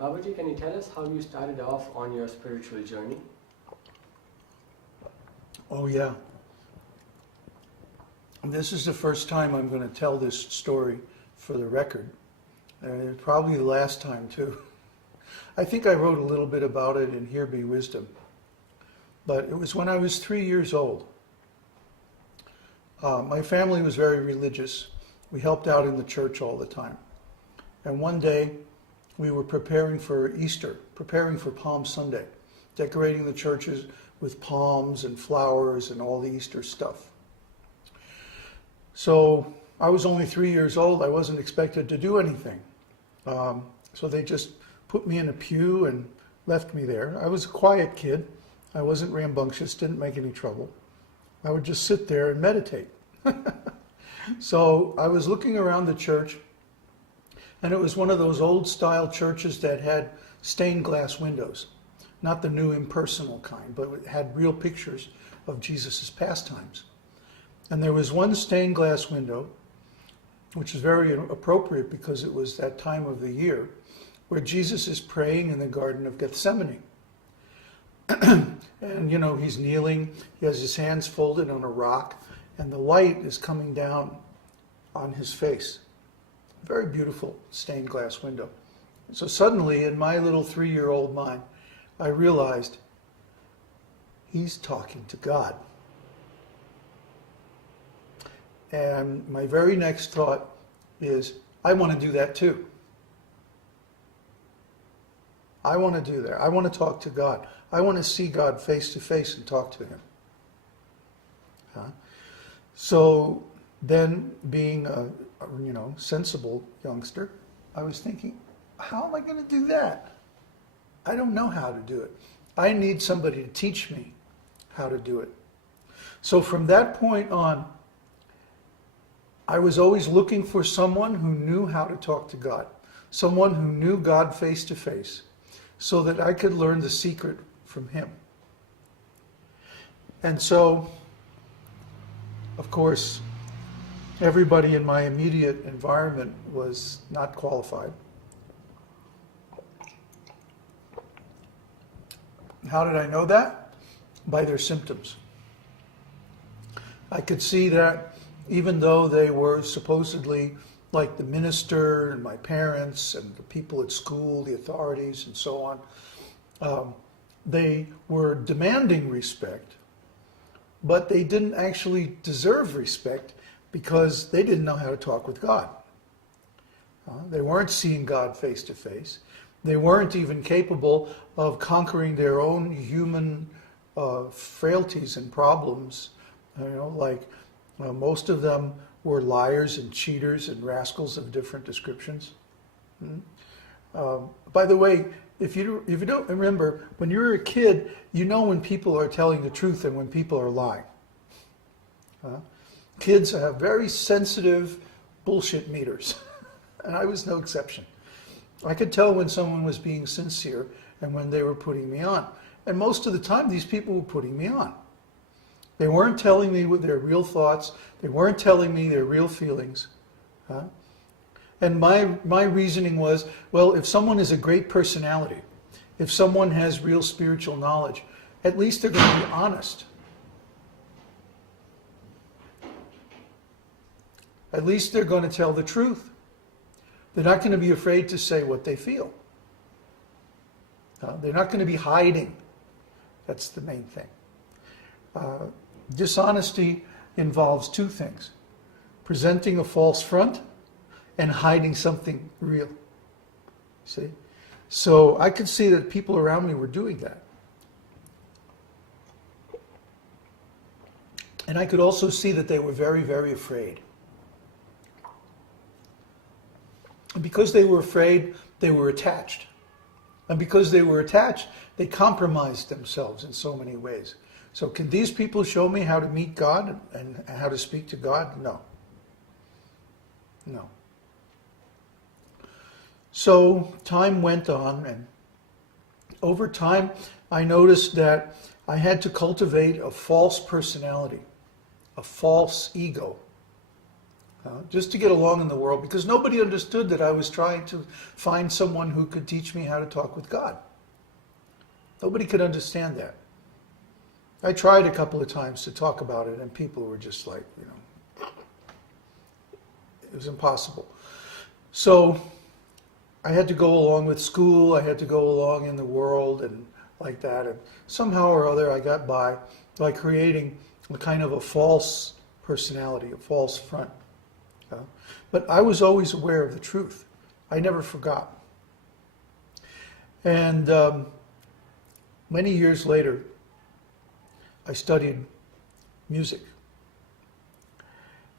Babaji, can you tell us how you started off on your spiritual journey? Oh yeah. This is the first time I'm going to tell this story for the record. Probably the last time too. I think I wrote a little bit about it in Here Be Wisdom. But it was when I was 3 years old. My family was very religious. We helped out in the church all the time. And one day we were preparing for Easter, preparing for Palm Sunday, decorating the churches with palms and flowers and all the Easter stuff. So I was only 3 years old. I wasn't expected to do anything. So they just put me in a pew and left me there. I was a quiet kid. I wasn't rambunctious, didn't make any trouble. I would just sit there and meditate. So I was looking around the church, and it was one of those old style churches that had stained glass windows. Not the new impersonal kind, but it had real pictures of Jesus' pastimes. And there was one stained glass window, which is very appropriate because it was that time of the year, where Jesus is praying in the Garden of Gethsemane. And, you know, he's kneeling, he has his hands folded on a rock, and the light is coming down on his face. Very beautiful stained glass window. So suddenly, in my little 3-year-old mind, I realized he's talking to God. And my very next thought is, I want to do that too. I want to do that. I want to talk to God. I want to see God face to face and talk to him. So then, being a sensible youngster, I was thinking, how am I going to do that? I don't know how to do it. I need somebody to teach me how to do it. So from that point on, I was always looking for someone who knew how to talk to God, someone who knew God face to face, so that I could learn the secret from him. And so, of course, everybody in my immediate environment was not qualified. How did I know that? By their symptoms. I could see that even though they were supposedly like the minister and my parents and the people at school, the authorities and so on, they were demanding respect, but they didn't actually deserve respect because they didn't know how to talk with God. They weren't seeing God face to face. They weren't even capable of conquering their own human frailties and problems. Most of them were liars and cheaters and rascals of different descriptions. By the way, if you don't remember, when you were a kid, you know when people are telling the truth and when people are lying. Kids have very sensitive bullshit meters, and I was no exception. I could tell when someone was being sincere and when they were putting me on. And most of the time, these people were putting me on. They weren't telling me with their real thoughts. They weren't telling me their real feelings. And my reasoning was, well, if someone is a great personality, if someone has real spiritual knowledge, at least they're going to be honest. At least they're going to tell the truth. They're not going to be afraid to say what they feel. They're not going to be hiding. That's the main thing. Dishonesty involves two things: presenting a false front and hiding something real. See? So I could see that people around me were doing that. And I could also see that they were very, very afraid. And because they were afraid, they were attached. And because they were attached, they compromised themselves in so many ways. So can these people show me how to meet God and how to speak to God? No. No. So time went on, and over time I noticed that I had to cultivate a false personality, a false ego. just to get along in the world, because nobody understood that I was trying to find someone who could teach me how to talk with God. Nobody could understand that. I tried a couple of times to talk about it, and people were just like, it was impossible. So I had to go along with school, I had to go along in the world and like that. And somehow or other I got by creating a kind of a false personality, a false front. But I was always aware of the truth. I never forgot. And many years later, I studied music.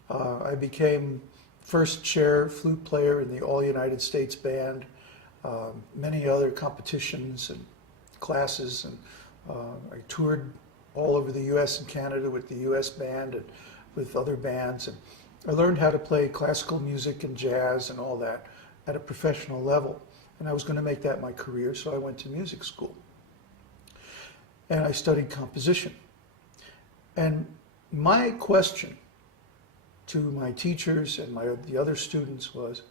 I became first chair flute player in the All United States Band, many other competitions and classes, and I toured all over the U.S. and Canada with the U.S. Band and with other bands, and I learned how to play classical music and jazz and all that at a professional level, and I was going to make that my career, so I went to music school. And I studied composition. And my question to my teachers and the other students was,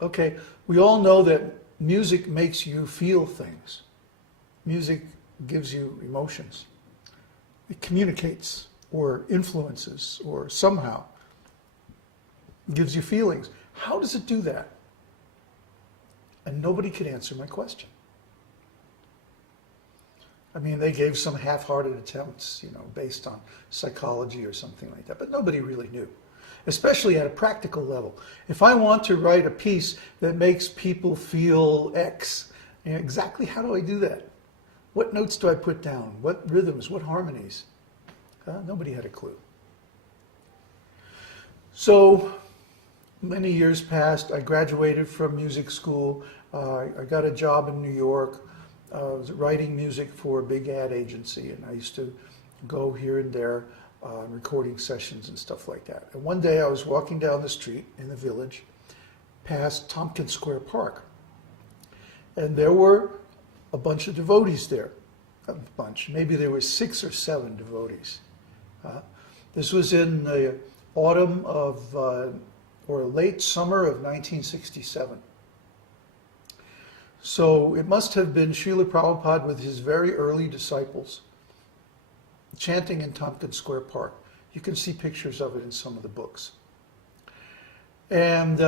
okay, we all know that music makes you feel things. Music gives you emotions. It communicates or influences or somehow gives you feelings. How does it do that? And nobody could answer my question. I mean, they gave some half-hearted attempts, based on psychology or something like that, but nobody really knew, especially at a practical level. If I want to write a piece that makes people feel X, exactly how do I do that? What notes do I put down? What rhythms? What harmonies? Nobody had a clue. So many years passed. I graduated from music school. I got a job in New York. I was writing music for a big ad agency, and I used to go here and there recording sessions and stuff like that. And one day I was walking down the street in the village past Tompkins Square Park, and there were a bunch of devotees there. A bunch. Maybe there were 6 or 7 devotees. This was in the autumn of, or late summer of 1967. So it must have been Srila Prabhupada with his very early disciples chanting in Tompkins Square Park. You can see pictures of it in some of the books. And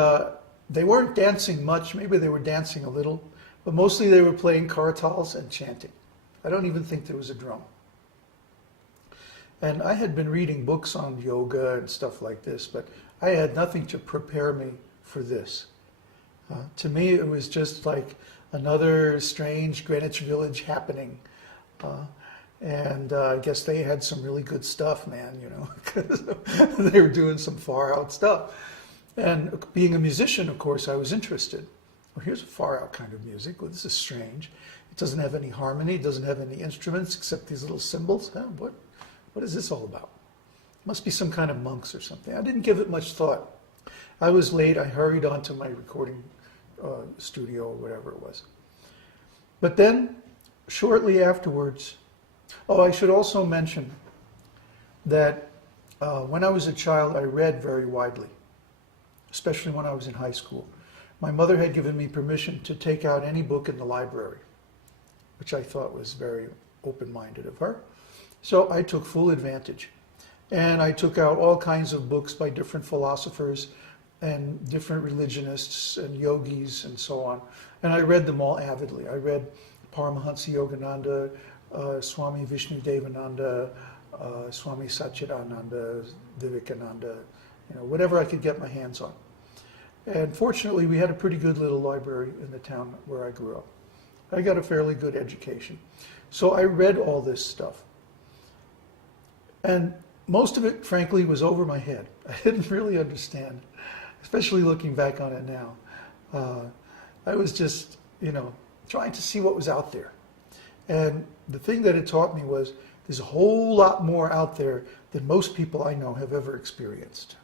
they weren't dancing much. Maybe they were dancing a little, but mostly they were playing kartals and chanting. I don't even think there was a drum. And I had been reading books on yoga and stuff like this, but I had nothing to prepare me for this. To me, it was just like another strange Greenwich Village happening. And I guess they had some really good stuff, man, because they were doing some far out stuff. And being a musician, of course, I was interested. Well, here's a far out kind of music. Well, this is strange. It doesn't have any harmony. It doesn't have any instruments except these little cymbals. What is this all about? Must be some kind of monks or something. I didn't give it much thought. I was late. I hurried on to my recording studio or whatever it was. But then, shortly afterwards, I should also mention that when I was a child, I read very widely, especially when I was in high school. My mother had given me permission to take out any book in the library, which I thought was very open-minded of her. So I took full advantage. And I took out all kinds of books by different philosophers and different religionists and yogis and so on. And I read them all avidly. I read Paramahansa Yogananda, Swami Vishnu Devananda, Swami Satchidananda, Vivekananda, whatever I could get my hands on. And fortunately, we had a pretty good little library in the town where I grew up. I got a fairly good education. So I read all this stuff. And most of it, frankly, was over my head. I didn't really understand, especially looking back on it now. I was just, trying to see what was out there. And the thing that it taught me was there's a whole lot more out there than most people I know have ever experienced.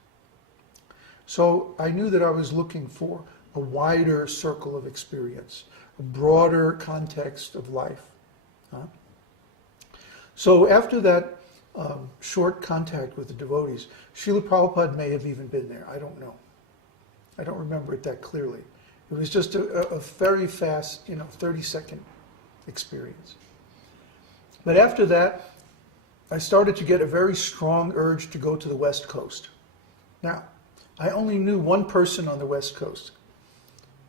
So I knew that I was looking for a wider circle of experience, a broader context of life. So after that short contact with the devotees. Srila Prabhupada may have even been there. I don't know. I don't remember it that clearly. It was just a very fast, 30-second experience. But after that, I started to get a very strong urge to go to the West Coast. Now, I only knew one person on the West Coast.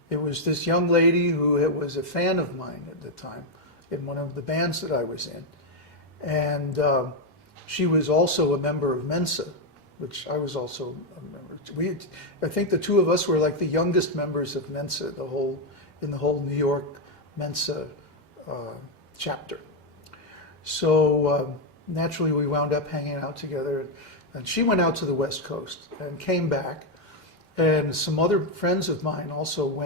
It was this young lady who was a fan of mine at the time in one of the bands that I was in. And she was also a member of Mensa, which I was also a member. I think the two of us were like the youngest members of Mensa, in the whole New York Mensa chapter. So naturally we wound up hanging out together, and she went out to the West Coast and came back, and some other friends of mine also went